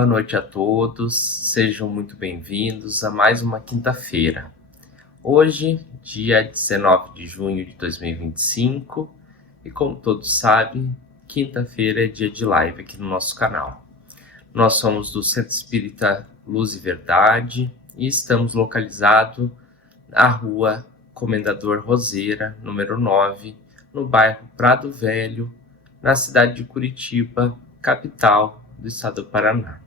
Boa noite a todos, sejam muito bem-vindos a mais uma quinta-feira. Hoje, dia 19 de junho de 2025, e como todos sabem, quinta-feira é dia de live aqui no nosso canal. Nós somos do Centro Espírita Luz e Verdade e estamos localizados na rua Comendador Roseira, número 9, no bairro Prado Velho, na cidade de Curitiba, capital do estado do Paraná.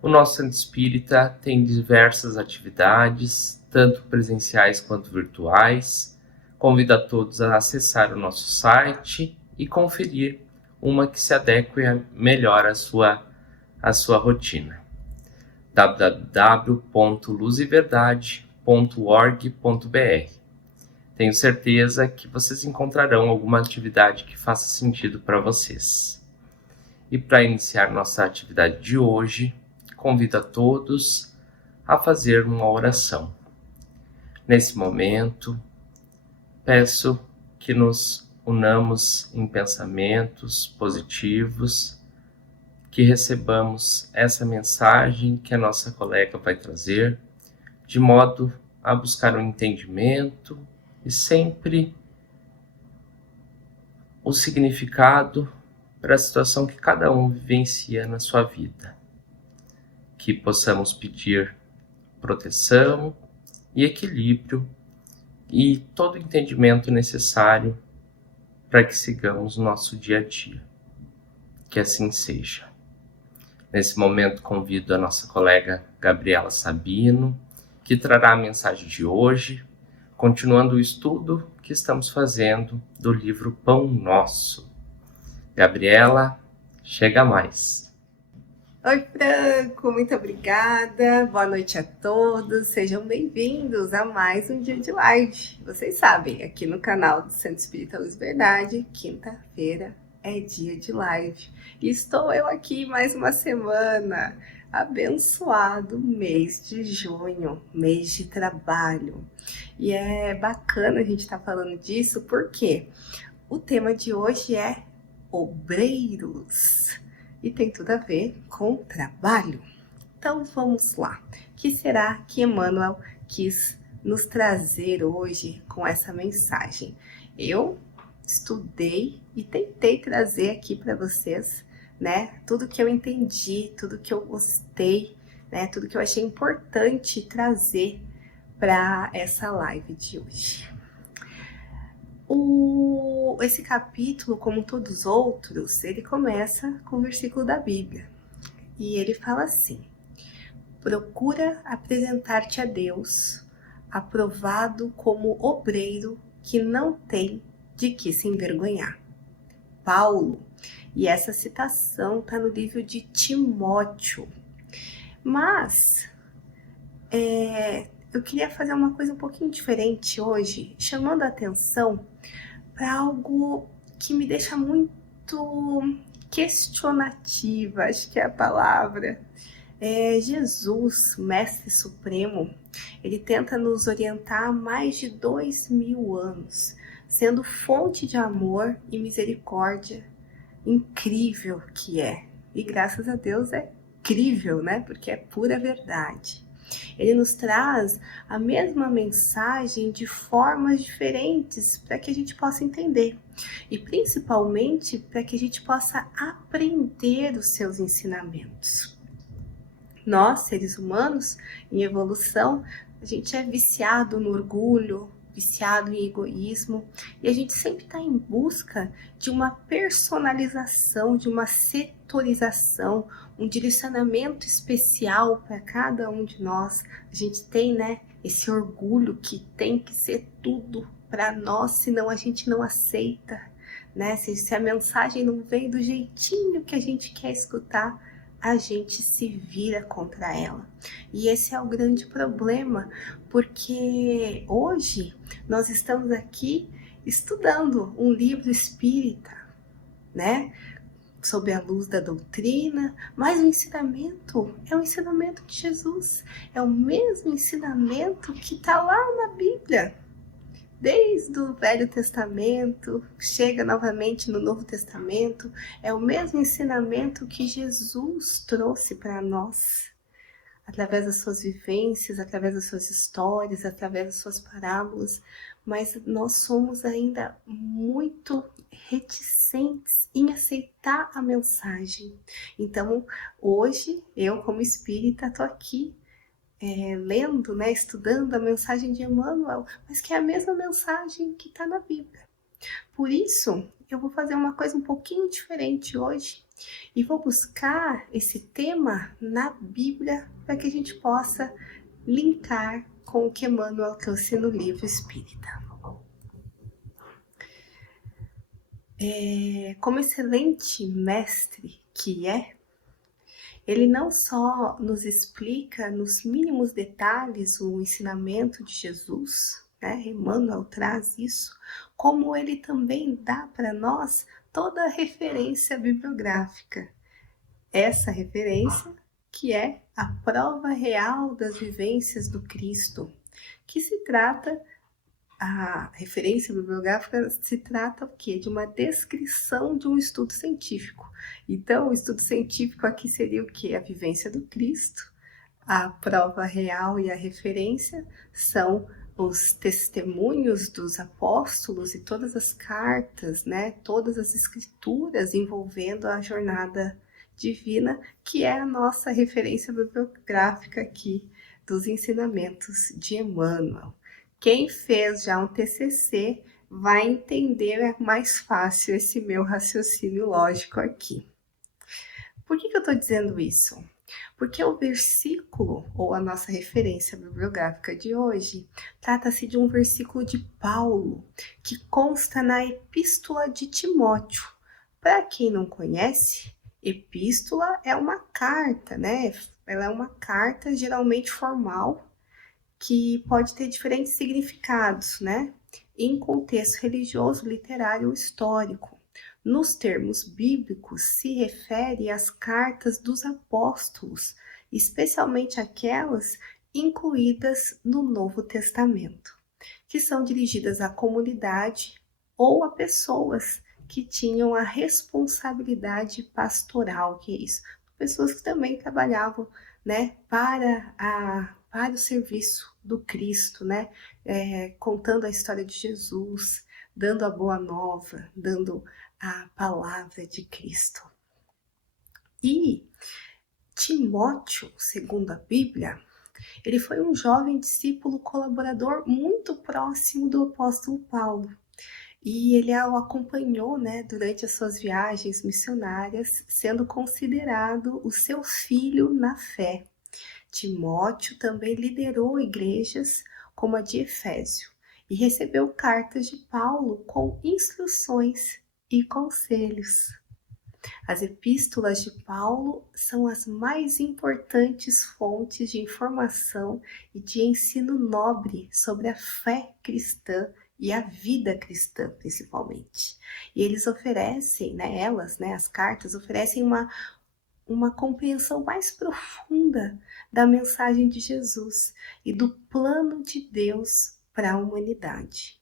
O nosso Centro Espírita tem diversas atividades, tanto presenciais quanto virtuais. Convido a todos a acessar o nosso site e conferir uma que se adeque melhor à sua rotina. www.luzeverdade.org.br. Tenho certeza que vocês encontrarão alguma atividade que faça sentido para vocês. E para iniciar nossa atividade de hoje, convido a todos a fazer uma oração. Nesse momento, peço que nos unamos em pensamentos positivos, que recebamos essa mensagem que a nossa colega vai trazer, de modo a buscar um entendimento e sempre o significado para a situação que cada um vivencia na sua vida. Que possamos pedir proteção e equilíbrio e todo o entendimento necessário para que sigamos o nosso dia a dia. Que assim seja. Nesse momento convido a nossa colega Gabriela Sabino, que trará a mensagem de hoje, continuando o estudo que estamos fazendo do livro Pão Nosso. Gabriela, chega mais. Oi, Franco, muito obrigada. Boa noite a todos. Sejam bem-vindos a mais um dia de live. Vocês sabem, aqui no canal do Centro Espírita Luz e Verdade, quinta-feira é dia de live. E estou eu aqui mais uma semana. Abençoado mês de junho, mês de trabalho. E é bacana a gente estar falando disso porque o tema de hoje é obreiros e tem tudo a ver com trabalho. Então vamos lá. O que será que Emmanuel quis nos trazer hoje com essa mensagem? Eu estudei e tentei trazer aqui para vocês, né, tudo que eu entendi, tudo que eu gostei, né, tudo que eu achei importante trazer para essa live de hoje. Esse capítulo, como todos os outros, ele começa com o versículo da Bíblia. E ele fala assim: procura apresentar-te a Deus, aprovado como obreiro que não tem de que se envergonhar. Paulo. E essa citação está no livro de Timóteo. Mas eu queria fazer uma coisa um pouquinho diferente hoje, chamando a atenção para algo que me deixa muito questionativa, acho que é a palavra. Jesus, Mestre Supremo, ele tenta nos orientar há mais de 2000 anos, sendo fonte de amor e misericórdia incrível que é. E graças a Deus é incrível, né? Porque é pura verdade. Ele nos traz a mesma mensagem de formas diferentes para que a gente possa entender. E principalmente para que a gente possa aprender os seus ensinamentos. Nós, seres humanos, em evolução, a gente é viciado no orgulho, viciado em egoísmo, e a gente sempre está em busca de uma personalização, de uma setorização, um direcionamento especial para cada um de nós. A gente tem, né, esse orgulho que tem que ser tudo para nós, senão a gente não aceita, né? Se a mensagem não vem do jeitinho que a gente quer escutar, a gente se vira contra ela. E esse é o grande problema, porque hoje nós estamos aqui estudando um livro espírita, né? Sob a luz da doutrina, mas o ensinamento é o ensinamento de Jesus, é o mesmo ensinamento que está lá na Bíblia. desde o Velho Testamento, chega novamente no Novo Testamento, é o mesmo ensinamento que Jesus trouxe para nós, através das suas vivências, através das suas histórias, através das suas parábolas, mas nós somos ainda muito reticentes em aceitar a mensagem. Então, hoje, eu como espírita estou aqui lendo, né, estudando a mensagem de Emmanuel, mas que é a mesma mensagem que está na Bíblia. Por isso, eu vou fazer uma coisa um pouquinho diferente hoje e vou buscar esse tema na Bíblia para que a gente possa linkar com o que Emmanuel trouxe no livro Espírita. Como excelente mestre que é, ele não só nos explica nos mínimos detalhes o ensinamento de Jesus, né? Emmanuel traz isso, como ele também dá para nós toda a referência bibliográfica. Essa referência que é a prova real das vivências do Cristo, que se trata, a referência bibliográfica se trata o quê? De uma descrição de um estudo científico. Então, o estudo científico aqui seria o quê? A vivência do Cristo. A prova real e a referência são os testemunhos dos apóstolos e todas as cartas, né? Todas as escrituras envolvendo a jornada divina, que é a nossa referência bibliográfica aqui dos ensinamentos de Emmanuel. Quem fez já um TCC vai entender mais fácil esse meu raciocínio lógico aqui. Por que eu estou dizendo isso? Porque o versículo, ou a nossa referência bibliográfica de hoje, trata-se de um versículo de Paulo, que consta na Epístola de Timóteo. Para quem não conhece, epístola é uma carta, né? Ela é uma carta geralmente formal, que pode ter diferentes significados, né? Em contexto religioso, literário ou histórico. Nos termos bíblicos, se refere às cartas dos apóstolos, especialmente aquelas incluídas no Novo Testamento, que são dirigidas à comunidade ou a pessoas que tinham a responsabilidade pastoral, que é isso, pessoas que também trabalhavam, né, para o serviço do Cristo, né, contando a história de Jesus, dando a boa nova, dando a palavra de Cristo. E Timóteo, segundo a Bíblia, ele foi um jovem discípulo colaborador muito próximo do apóstolo Paulo. E ele o acompanhou, né, durante as suas viagens missionárias, sendo considerado o seu filho na fé. Timóteo também liderou igrejas como a de Efésio e recebeu cartas de Paulo com instruções e conselhos. As epístolas de Paulo são as mais importantes fontes de informação e de ensino nobre sobre a fé cristã e a vida cristã, principalmente. E eles oferecem, né, as cartas oferecem uma compreensão mais profunda da mensagem de Jesus e do plano de Deus para a humanidade.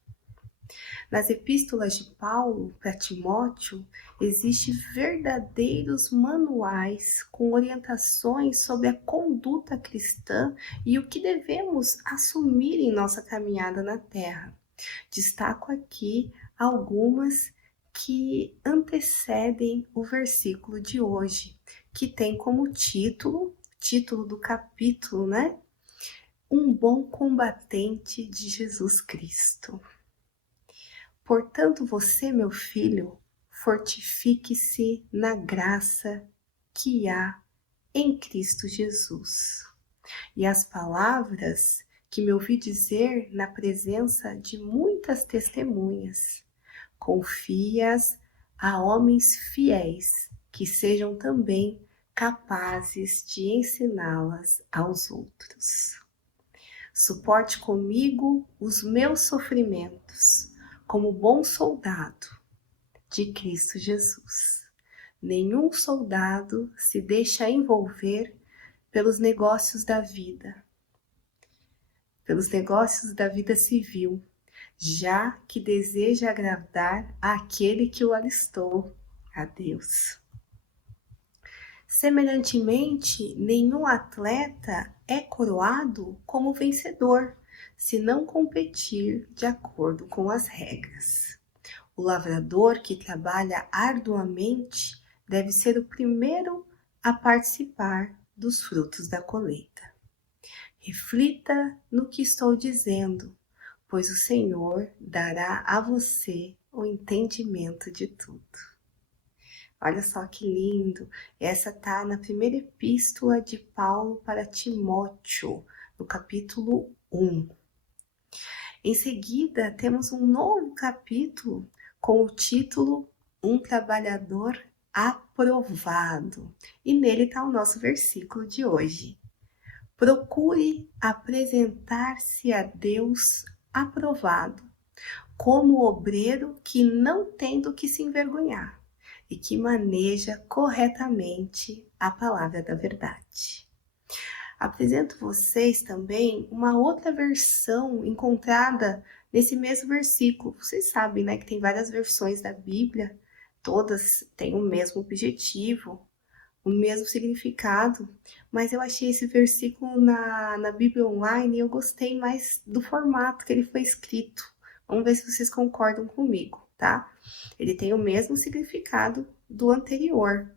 Nas epístolas de Paulo para Timóteo, existem verdadeiros manuais com orientações sobre a conduta cristã e o que devemos assumir em nossa caminhada na Terra. Destaco aqui algumas que antecedem o versículo de hoje, que tem como título do capítulo, né? Um bom combatente de Jesus Cristo. Portanto, você, meu filho, fortifique-se na graça que há em Cristo Jesus. E as palavras que me ouvi dizer na presença de muitas testemunhas, confia-as a homens fiéis, que sejam também capazes de ensiná-las aos outros. Suporte comigo os meus sofrimentos, como bom soldado de Cristo Jesus. Nenhum soldado se deixa envolver pelos negócios da vida civil, já que deseja agradar àquele que o alistou, a Deus. Semelhantemente, nenhum atleta é coroado como vencedor, se não competir de acordo com as regras. O lavrador que trabalha arduamente deve ser o primeiro a participar dos frutos da colheita. Reflita no que estou dizendo, pois o Senhor dará a você o entendimento de tudo. Olha só que lindo! Essa está na primeira epístola de Paulo para Timóteo, no capítulo 1. Em seguida, temos um novo capítulo com o título Um Trabalhador Aprovado. E nele está o nosso versículo de hoje. Procure apresentar-se a Deus aprovado, como obreiro que não tem do que se envergonhar e que maneja corretamente a palavra da verdade. Apresento vocês também uma outra versão encontrada nesse mesmo versículo. Vocês sabem, né, que tem várias versões da Bíblia, todas têm o mesmo objetivo, o mesmo significado, mas eu achei esse versículo na Bíblia Online e eu gostei mais do formato que ele foi escrito. Vamos ver se vocês concordam comigo, tá? Ele tem o mesmo significado do anterior.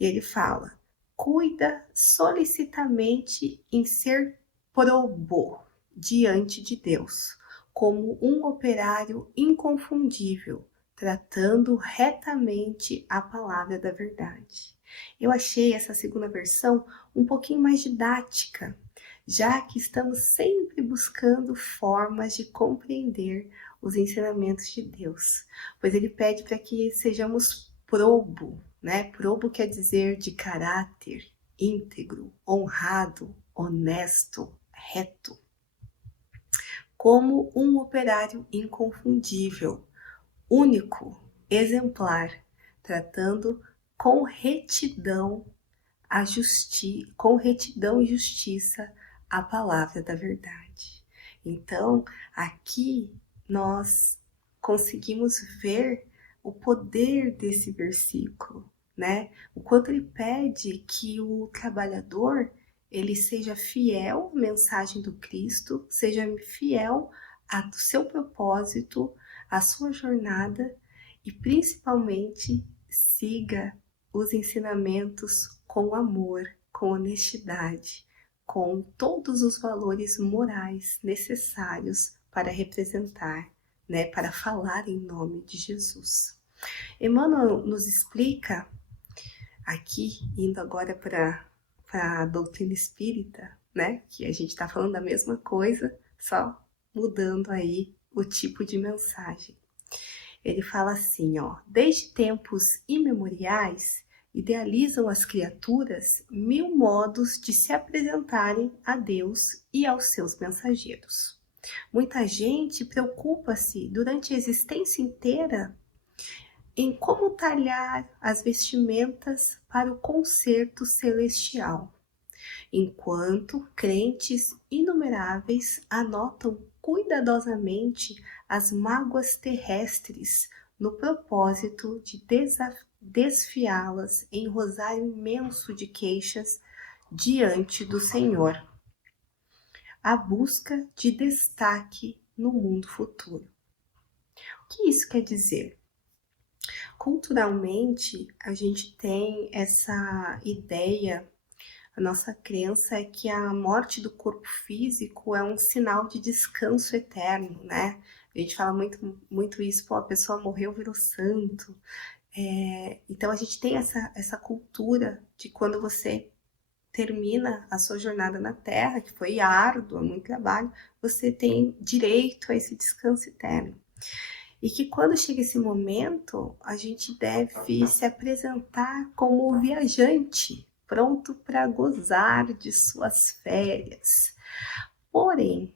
E ele fala: cuida solicitamente em ser probo diante de Deus, como um operário inconfundível, tratando retamente a palavra da verdade. Eu achei essa segunda versão um pouquinho mais didática, já que estamos sempre buscando formas de compreender os ensinamentos de Deus, pois ele pede para que sejamos probo, né? Probo quer dizer de caráter, íntegro, honrado, honesto, reto. Como um operário inconfundível, único, exemplar, tratando com retidão e justiça a palavra da verdade. Então, aqui nós conseguimos ver o poder desse versículo, né? O quanto ele pede que o trabalhador ele seja fiel à mensagem do Cristo, seja fiel ao seu propósito, à sua jornada e principalmente siga os ensinamentos com amor, com honestidade, com todos os valores morais necessários para representar, né, para falar em nome de Jesus. Emmanuel nos explica, aqui, indo agora para a doutrina espírita, né, que a gente está falando da mesma coisa, só mudando aí o tipo de mensagem. Ele fala assim, ó: desde tempos imemoriais, idealizam as criaturas 1000 modos de se apresentarem a Deus e aos seus mensageiros. Muita gente preocupa-se durante a existência inteira em como talhar as vestimentas para o concerto celestial, enquanto crentes inumeráveis anotam cuidadosamente as mágoas terrestres no propósito de desfiá-las em rosário imenso de queixas diante do Senhor. A busca de destaque no mundo futuro. O que isso quer dizer? Culturalmente, a gente tem essa ideia, a nossa crença é que a morte do corpo físico é um sinal de descanso eterno, né? A gente fala muito isso, pô, a pessoa morreu, virou santo. Então a gente tem essa cultura de quando você termina a sua jornada na Terra, que foi árdua, muito trabalho, você tem direito a esse descanso eterno. E que quando chega esse momento, a gente deve se apresentar como viajante, pronto para gozar de suas férias. Porém,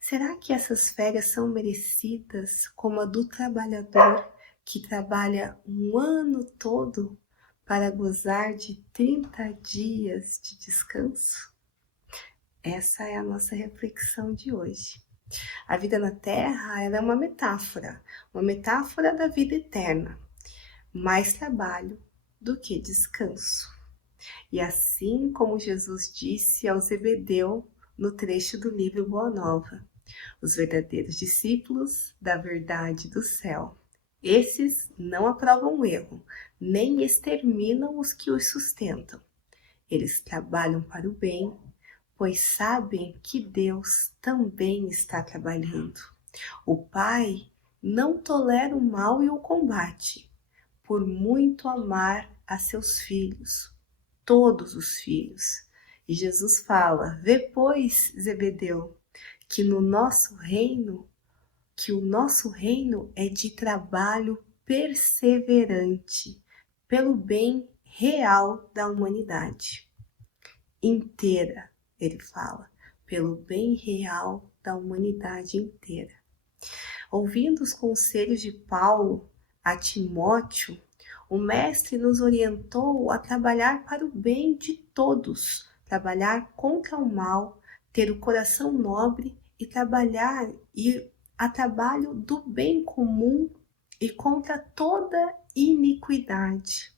será que essas férias são merecidas como a do trabalhador que trabalha um ano todo para gozar de 30 dias de descanso? Essa é a nossa reflexão de hoje. A vida na Terra, ela é uma metáfora da vida eterna. Mais trabalho do que descanso. E assim como Jesus disse ao Zebedeu no trecho do livro Boa Nova, os verdadeiros discípulos da verdade do céu, esses não aprovam o erro, nem exterminam os que os sustentam. Eles trabalham para o bem, pois sabem que Deus também está trabalhando. O Pai não tolera o mal e o combate, por muito amar a seus filhos, todos os filhos. E Jesus fala: vê, pois, Zebedeu, que o nosso reino é de trabalho perseverante pelo bem real da humanidade inteira, ele fala, pelo bem real da humanidade inteira. Ouvindo os conselhos de Paulo a Timóteo, o mestre nos orientou a trabalhar para o bem de todos, trabalhar contra o mal, ter o coração nobre e trabalhar a trabalho do bem comum e contra toda iniquidade.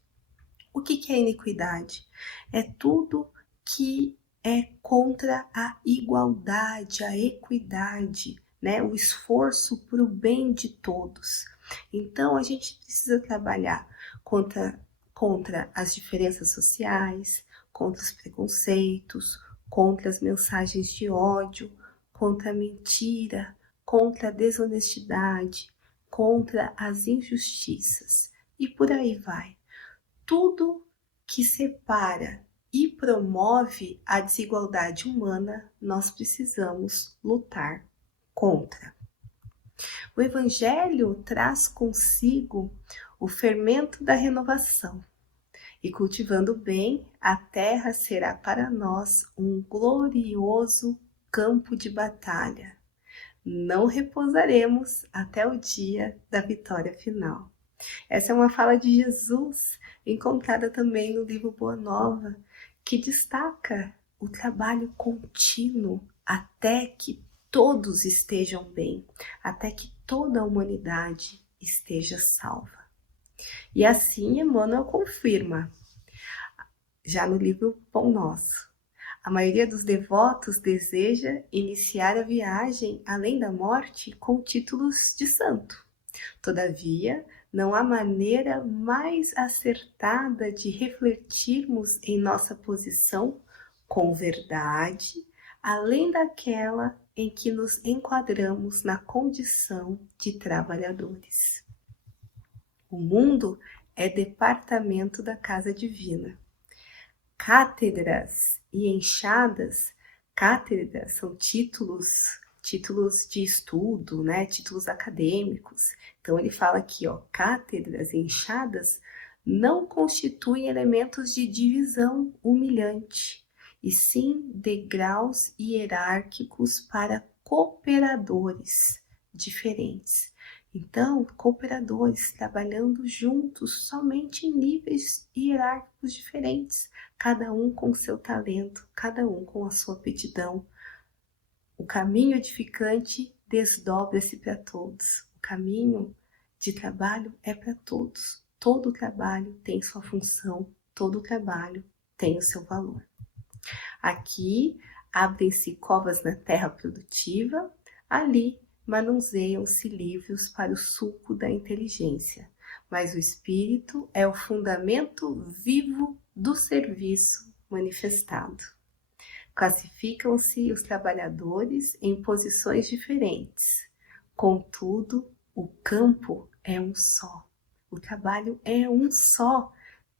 O que é iniquidade? É tudo que é contra a igualdade, a equidade, né? O esforço para o bem de todos. Então, a gente precisa trabalhar contra as diferenças sociais, contra os preconceitos, contra as mensagens de ódio, contra a mentira, contra a desonestidade, contra as injustiças e por aí vai. Tudo que separa e promove a desigualdade humana, nós precisamos lutar contra. O Evangelho traz consigo o fermento da renovação, e cultivando bem, a terra será para nós um glorioso campo de batalha. Não repousaremos até o dia da vitória final. Essa é uma fala de Jesus, encontrada também no livro Boa Nova, que destaca o trabalho contínuo até que todos estejam bem, até que toda a humanidade esteja salva. E assim Emmanuel confirma, já no livro Pão Nosso. A maioria dos devotos deseja iniciar a viagem além da morte com títulos de santo. Todavia, não há maneira mais acertada de refletirmos em nossa posição com verdade, além daquela em que nos enquadramos na condição de trabalhadores. O mundo é departamento da casa divina. Cátedras e enxadas, cátedras são títulos de estudo, né? Títulos acadêmicos. Então ele fala aqui, ó, cátedras e enxadas não constituem elementos de divisão humilhante, e sim degraus hierárquicos para cooperadores diferentes. Então, cooperadores trabalhando juntos somente em níveis hierárquicos diferentes, cada um com seu talento, cada um com a sua aptidão. O caminho edificante desdobra-se para todos. O caminho de trabalho é para todos. Todo trabalho tem sua função, todo trabalho tem o seu valor. Aqui abrem-se covas na terra produtiva, ali manuseiam-se livros para o suco da inteligência, mas o espírito é o fundamento vivo do serviço manifestado. Classificam-se os trabalhadores em posições diferentes, contudo, o campo é um só, o trabalho é um só.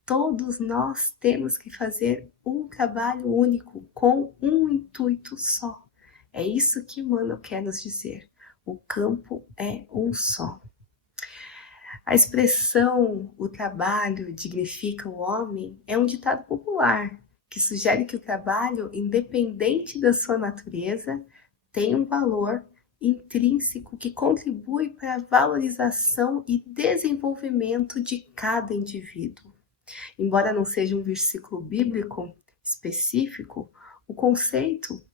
Todos nós temos que fazer um trabalho único, com um intuito só. É isso que Emmanuel quer nos dizer. O campo é um só. A expressão "o trabalho dignifica o homem" é um ditado popular que sugere que o trabalho, independente da sua natureza, tem um valor intrínseco que contribui para a valorização e desenvolvimento de cada indivíduo. Embora não seja um versículo bíblico específico, o conceito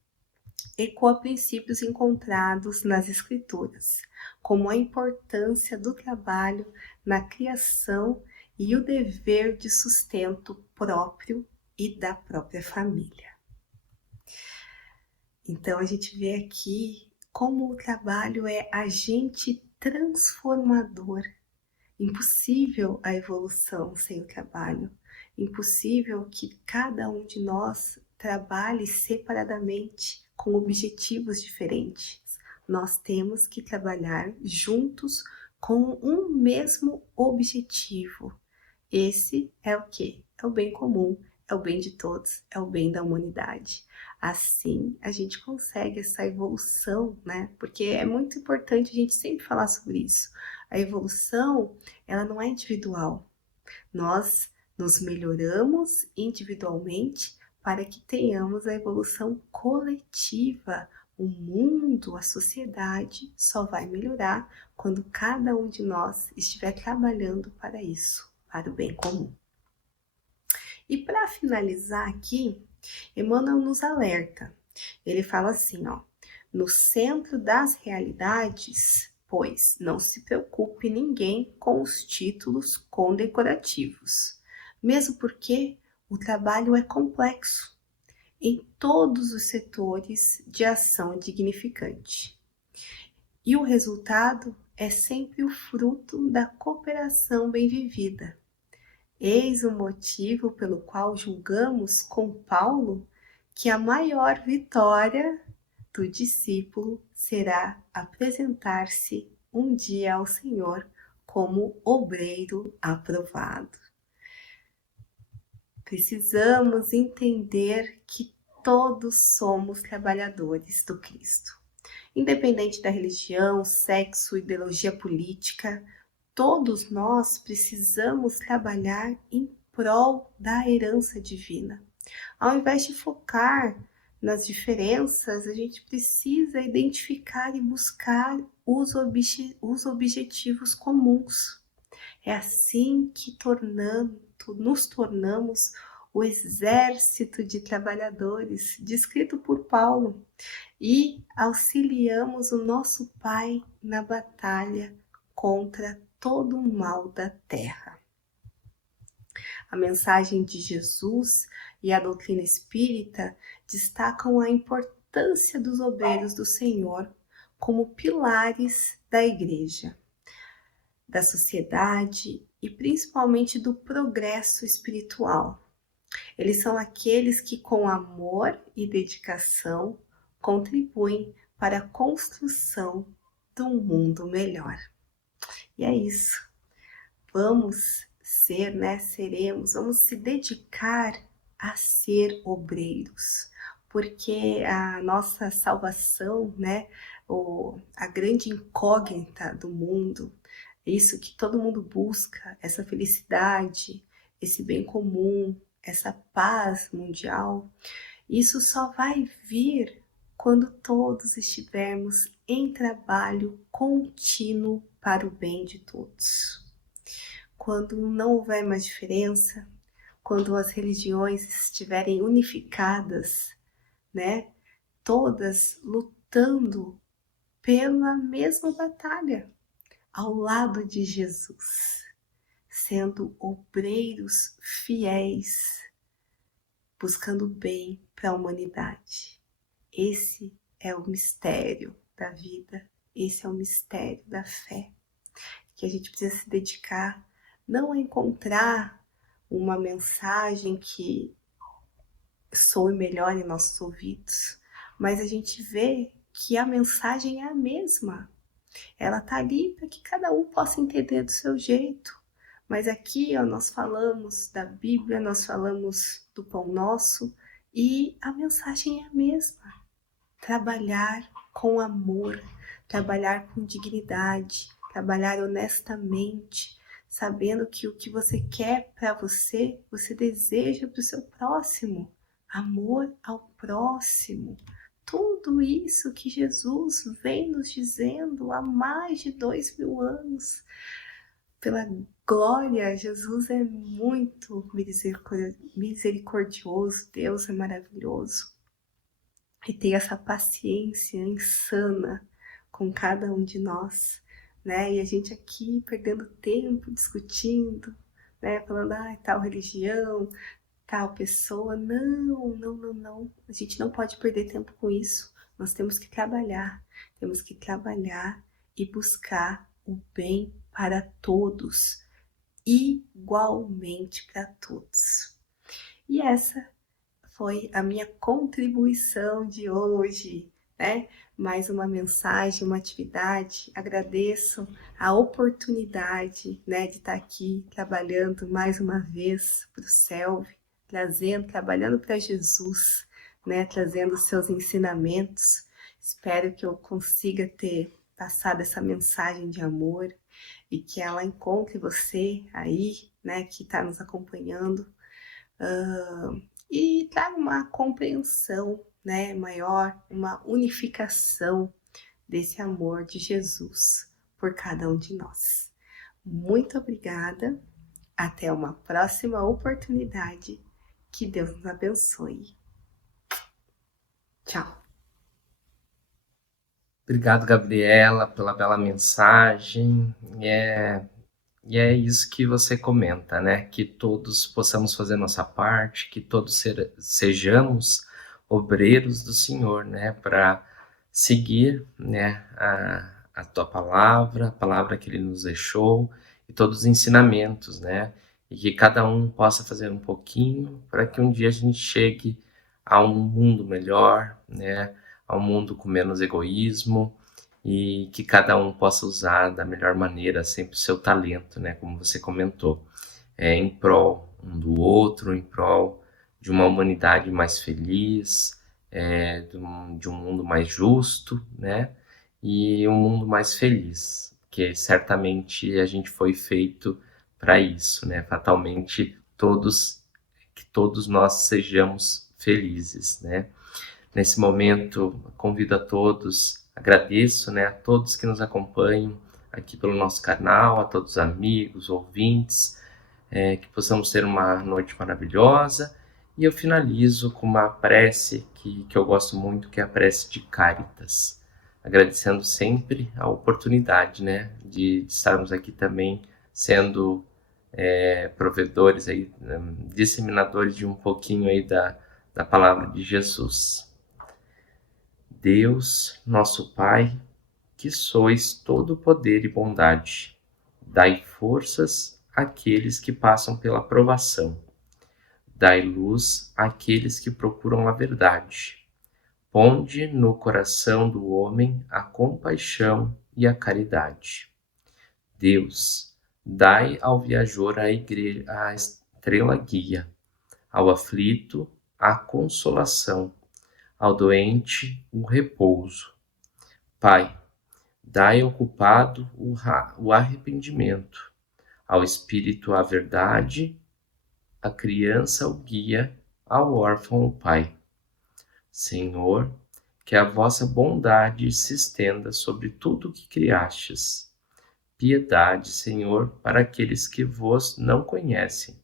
ecoa princípios encontrados nas Escrituras, como a importância do trabalho na criação e o dever de sustento próprio e da própria família. Então a gente vê aqui como o trabalho é agente transformador. Impossível a evolução sem o trabalho. Impossível que cada um de nós trabalhe separadamente com objetivos diferentes. Nós temos que trabalhar juntos com um mesmo objetivo. Esse é o quê? É o bem comum, é o bem de todos, é o bem da humanidade. Assim, a gente consegue essa evolução, né? Porque é muito importante a gente sempre falar sobre isso. A evolução, ela não é individual. Nós nos melhoramos individualmente para que tenhamos a evolução coletiva. O mundo, a sociedade só vai melhorar quando cada um de nós estiver trabalhando para isso, para o bem comum. E para finalizar aqui, Emmanuel nos alerta. Ele fala assim, ó: no centro das realidades, pois não se preocupe ninguém com os títulos condecorativos, mesmo porque o trabalho é complexo em todos os setores de ação dignificante. E o resultado é sempre o fruto da cooperação bem vivida. Eis o motivo pelo qual julgamos com Paulo que a maior vitória do discípulo será apresentar-se um dia ao Senhor como obreiro aprovado. Precisamos entender que todos somos trabalhadores do Cristo. Independente da religião, sexo, ideologia política, todos nós precisamos trabalhar em prol da herança divina. Ao invés de focar nas diferenças, a gente precisa identificar e buscar os objetivos comuns. É assim que nos tornamos o exército de trabalhadores descrito por Paulo e auxiliamos o nosso Pai na batalha contra todo o mal da terra. A mensagem de Jesus e a doutrina espírita destacam a importância dos obreiros do Senhor como pilares da igreja, da sociedade e principalmente do progresso espiritual. Eles são aqueles que, com amor e dedicação, contribuem para a construção de um mundo melhor. E é isso. Vamos ser, seremos, vamos se dedicar a ser obreiros, porque a nossa salvação, a grande incógnita do mundo, isso que todo mundo busca, essa felicidade, esse bem comum, essa paz mundial, isso só vai vir quando todos estivermos em trabalho contínuo para o bem de todos. Quando não houver mais diferença, quando as religiões estiverem unificadas, todas lutando pela mesma batalha, ao lado de Jesus, sendo obreiros fiéis, buscando bem para a humanidade. Esse é o mistério da vida, esse é o mistério da fé, que a gente precisa se dedicar não a encontrar uma mensagem que soe melhor em nossos ouvidos, mas a gente vê que a mensagem é a mesma. Ela está ali para que cada um possa entender do seu jeito. Mas aqui nós falamos da Bíblia, nós falamos do pão nosso e a mensagem é a mesma. Trabalhar com amor, trabalhar com dignidade, trabalhar honestamente, sabendo que o que você quer para você, você deseja para o seu próximo. Amor ao próximo. Tudo isso que Jesus vem nos dizendo há mais de 2000 anos. Pela glória, Jesus é muito misericordioso, Deus é maravilhoso. e ter essa paciência insana com cada um de nós, né? E a gente aqui perdendo tempo discutindo, né? Falando, tal religião, tal pessoa. Não, não, não, não. A gente não pode perder tempo com isso. Nós temos que trabalhar e buscar o bem para todos, igualmente para todos. E essa foi a minha contribuição de hoje, né? Mais uma mensagem, uma atividade. Agradeço a oportunidade, né, de estar aqui trabalhando mais uma vez para o Selvi, trabalhando para Jesus, né, trazendo seus ensinamentos. Espero que eu consiga ter passado essa mensagem de amor e que ela encontre você aí, né, que está nos acompanhando. E traga uma compreensão, né, maior, uma unificação desse amor de Jesus por cada um de nós. Muito obrigada. Até uma próxima oportunidade. Que Deus nos abençoe. Tchau. Obrigado, Gabriela, pela bela mensagem. E é isso que você comenta, né? Que todos possamos fazer nossa parte, que todos sejamos obreiros do Senhor, né? Para seguir, né? A tua palavra, a palavra que Ele nos deixou e todos os ensinamentos, né? E que cada um possa fazer um pouquinho para que um dia a gente chegue a um mundo melhor, né? A um mundo com menos egoísmo, e que cada um possa usar da melhor maneira sempre o seu talento, né? Como você comentou, em prol um do outro, em prol de uma humanidade mais feliz, de um mundo mais justo, né? E um mundo mais feliz, que certamente a gente foi feito para isso, né? Fatalmente que todos nós sejamos felizes, né? Nesse momento, convido a todos, agradeço, né, a todos que nos acompanham aqui pelo nosso canal, a todos os amigos, ouvintes, que possamos ter uma noite maravilhosa. E eu finalizo com uma prece que eu gosto muito, que é a prece de Cáritas, agradecendo sempre a oportunidade, né, de estarmos aqui também sendo provedores, aí, disseminadores de um pouquinho aí da palavra de Jesus. Deus, nosso Pai, que sois todo poder e bondade, dai forças àqueles que passam pela provação, dai luz àqueles que procuram a verdade, ponde no coração do homem a compaixão e a caridade. Deus, dai ao viajor a estrela guia, ao aflito a consolação, ao doente o repouso. Pai, dai ao culpado o arrependimento, ao espírito a verdade, à criança o guia, ao órfão o pai. Senhor, que a vossa bondade se estenda sobre tudo o que criastes. Piedade, Senhor, para aqueles que vos não conhecem,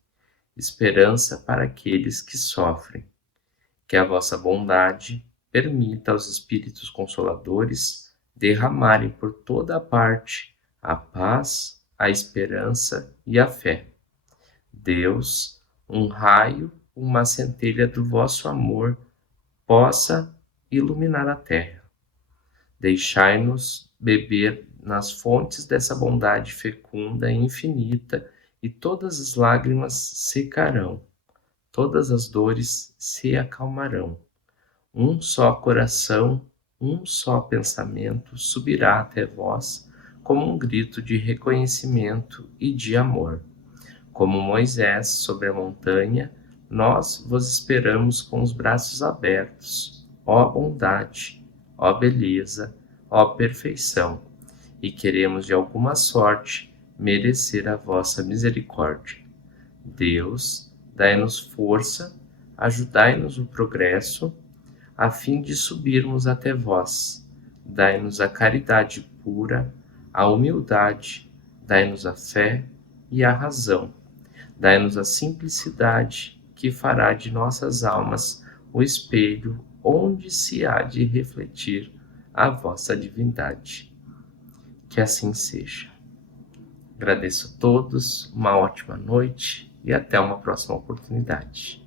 esperança para aqueles que sofrem. Que a vossa bondade permita aos Espíritos Consoladores derramarem por toda a parte a paz, a esperança e a fé. Deus, um raio, uma centelha do vosso amor possa iluminar a terra. Deixai-nos beber nas fontes dessa bondade fecunda e infinita, e todas as lágrimas secarão. Todas as dores se acalmarão. Um só coração, um só pensamento subirá até vós como um grito de reconhecimento e de amor. Como Moisés sobre a montanha, nós vos esperamos com os braços abertos, ó bondade, ó beleza, ó perfeição, e queremos de alguma sorte merecer a vossa misericórdia. Deus, dai-nos força, ajudai-nos o progresso, a fim de subirmos até vós. Dai-nos a caridade pura, a humildade, dai-nos a fé e a razão. Dai-nos a simplicidade, que fará de nossas almas o espelho onde se há de refletir a vossa divindade. Que assim seja. Agradeço a todos, uma ótima noite e até uma próxima oportunidade.